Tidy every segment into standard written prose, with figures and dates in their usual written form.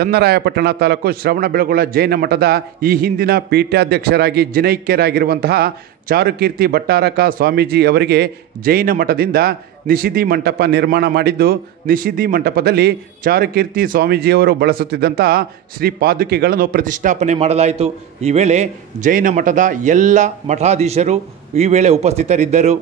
ಚನ್ನರಾಯಪಟ್ಟಣ ತಾಲೂಕು ಶ್ರವಣಬೆಳಗೊಳ ಜೈನ ಮಠದ ಈ ಹಿಂದಿನ ಪೀಠಾಧ್ಯಕ್ಷರಾಗಿ ಜಿನೈಕ್ಯರಾಗಿರುವಂತಹ ಚಾರುಕೀರ್ತಿ ಭಟ್ಟಾರಕ ಸ್ವಾಮೀಜಿ ಅವರಿಗೆ ಜೈನ ಮಠದಿಂದ ನಿಷಿದಿ ಮಂಟಪ ನಿರ್ಮಾಣ ಮಾಡಿದ್ದು, ನಿಷಿದಿ ಮಂಟಪದಲ್ಲಿ ಚಾರುಕೀರ್ತಿ ಸ್ವಾಮೀಜಿಯವರು ಬಳಸುತ್ತಿದ್ದಂತಹ ಶ್ರೀ ಪಾದುಕೆಗಳನ್ನು ಪ್ರತಿಷ್ಠಾಪನೆ ಮಾಡಲಾಯಿತು. ಈ ವೇಳೆ ಜೈನ ಮಠದ ಎಲ್ಲ ಮಠಾಧೀಶರು ಈ ವೇಳೆ ಉಪಸ್ಥಿತರಿದ್ದರು.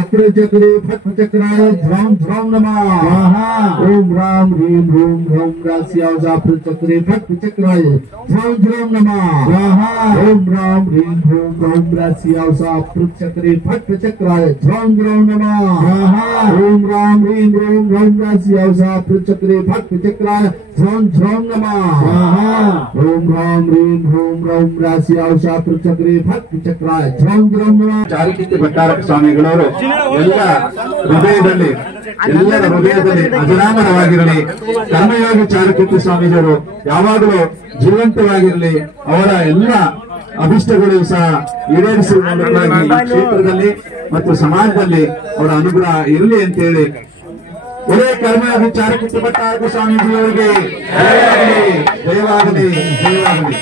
अग्रे चक्रे फट चक्राय ध्रम ध्रम नमः। ओम राम ह्रीं ह्रूं ह्रौं रास्यावजा चक्रे फट चक्राय ध्रम ध्रम नमः। ओम राम ह्रीं ह्रूं ह्रौं रास्यावजा चक्रे फट चक्राय ध्रम ध्रम नमः। ओम राम ह्रीं ह्रूं ह्रौं रास्यावजा चक्रे फट चक्राय ध्रम ध्रम नमः। ओम राम ह्रीं ह्रूं ह्रौं रास्यावजा चक्रे फट चक्राय ध्रम ध्रम नमः। ಚಾರುಕೀರ್ತಿ ಭಟ್ಟಾರಕ ಸ್ವಾಮಿಗಳವರು ಎಲ್ಲರ ಹೃದಯದಲ್ಲಿ ಅಜರಾಮರವಾಗಿರಲಿ. ಕರ್ಮಯೋಗಿ ಚಾರುಕೀರ್ತಿ ಸ್ವಾಮೀಜಿಯವರು ಯಾವಾಗಲೂ ಜೀವಂತವಾಗಿರಲಿ. ಅವರ ಎಲ್ಲ ಅಭಿಷ್ಟಗಳು ಸಹ ಈಡೇರಿಸುವ ಕ್ಷೇತ್ರದಲ್ಲಿ ಮತ್ತು ಸಮಾಜದಲ್ಲಿ ಅವರ ಅನುಗ್ರಹ ಇರಲಿ ಅಂತೇಳಿ ಒಳ್ಳೆ ಕರ್ಮಯೋಗಿ ಚಾರುಕೀರ್ತಿ ಭಟ್ಟಾರಕ ಸ್ವಾಮೀಜಿಯವರಿಗೆ ಜಯವಾಗಲಿ, ಜಯವಾಗಲಿ.